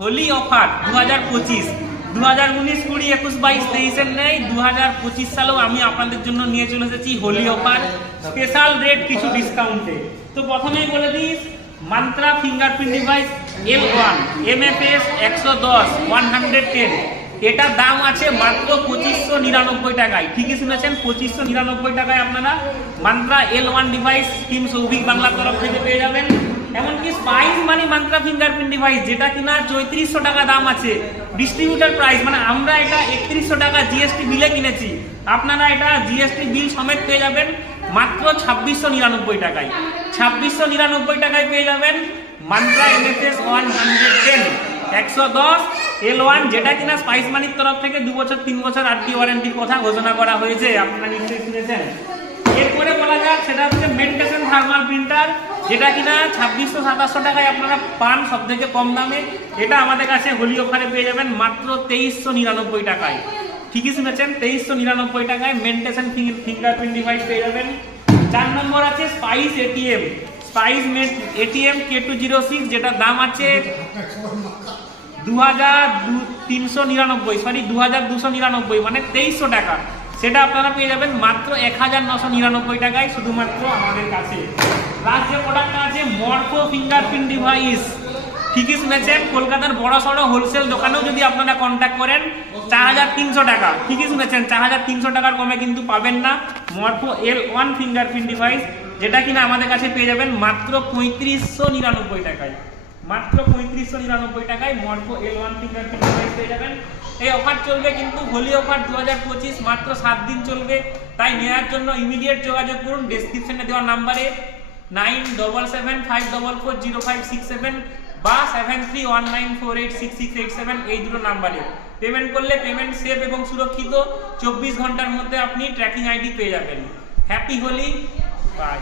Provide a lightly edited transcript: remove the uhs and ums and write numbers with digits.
Holi offer 2025, 2019, 20, 21, 22, 23 নেই, 2025 সালেও আমি আপনাদের জন্য নিয়ে চলে এসেছি হোলি অফার, স্পেশাল রেট কিছু ডিসকাউন্টে। তো প্রথমেই বলে this, mantra fingerprint device L1 MFS 110 110, এটার দাম আছে মাত্র 2599 টাকায়। ঠিকই শুনেছেন, 2599 টাকায় আপনারা mantra L1 device team Souvik বাংলার তরফ থেকে পেয়ে যাবেন। এমনকি স্পাইস মানি মান্ত্রা ফিঙ্গারপ্রিন্ট ডিভাইস, যেটা কিনা 3400 টাকা দাম আছে ডিস্ট্রিবিউটার প্রাইস, মানে আমরা এটা 3100 টাকা জিএসটি বিলে কিনেছি, আপনারা এটা জিএসটি বিল সমেত পেয়ে যাবেন মাত্র 2699 টাকায়। 2699 টাকায় পেয়ে যাবেন মান্ত্রা MFS 110 110 L1, যেটা কিনা স্পাইস মানির তরফ থেকে 2 বছর 3 বছর আরটি ওয়ারেন্টির কথা ঘোষণা করা হয়েছে, আপনারা নিশ্চয়ই শুনেছেন। এরপরে বলা যাক, সেটা হচ্ছে মেন্টেশন থার্মাল প্রিন্টার, যেটা কিনা 2600-2700 টাকায় আপনারা পান সব থেকে কম দামে। এটা আমাদের কাছে হোলি অফারে পেয়ে যাবেন মাত্র 2399 টাকায়। ঠিকই শুনেছেন, 2399 টাকায় মেন্টেশন ফিঙ্গারপ্রিন্ট ডিভাইস পেয়ে যাবেন। 4 নম্বর আছে spice ATM, spice ATM K206, যেটার দাম আছে 2299, মানে 2300 টাকা। সেটা আপনারা পেয়ে যাবেন মাত্র 1999 টাকায় শুধুমাত্র আমাদের কাছে। লাস্ট যে প্রোডাক্টটা আছে মরফো ফিঙ্গারপ্রিন্ট ডিভাইস, ঠিকই শুনেছেন, কলকাতার বড় সড়ো হোলসেল দোকানেও যদি আপনারা কন্ট্যাক্ট করেন 4300 টাকা। ঠিকই শুনেছেন, 4300 টাকার কমে কিন্তু পাবেন না মরফো L1 ফিঙ্গারপ্রিন্ট ডিভাইস, যেটা কিনা আমাদের কাছে পেয়ে যাবেন মাত্র 3599 টাকায়। মাত্র 3599 টাকায় মরফো L1 ফিঙ্গারপ্রিন্ট ডিভাইস পেয়ে যাবেন। এই অফার চলবে কিন্তু হোলি অফার 2025, মাত্র 7 দিন চলবে, তাই নেওয়ার জন্য ইমিডিয়েট যোগাযোগ করুন ডেসক্রিপশনে দেওয়া নাম্বারে 9777540567 বা 7319486687, এই দুটো নাম্বারে পেমেন্ট করলে পেমেন্ট সেফ এবং সুরক্ষিত, 24 ঘন্টার মধ্যে আপনি ট্র্যাকিং আইডি পেয়ে যাবেন। Happy Holi, by.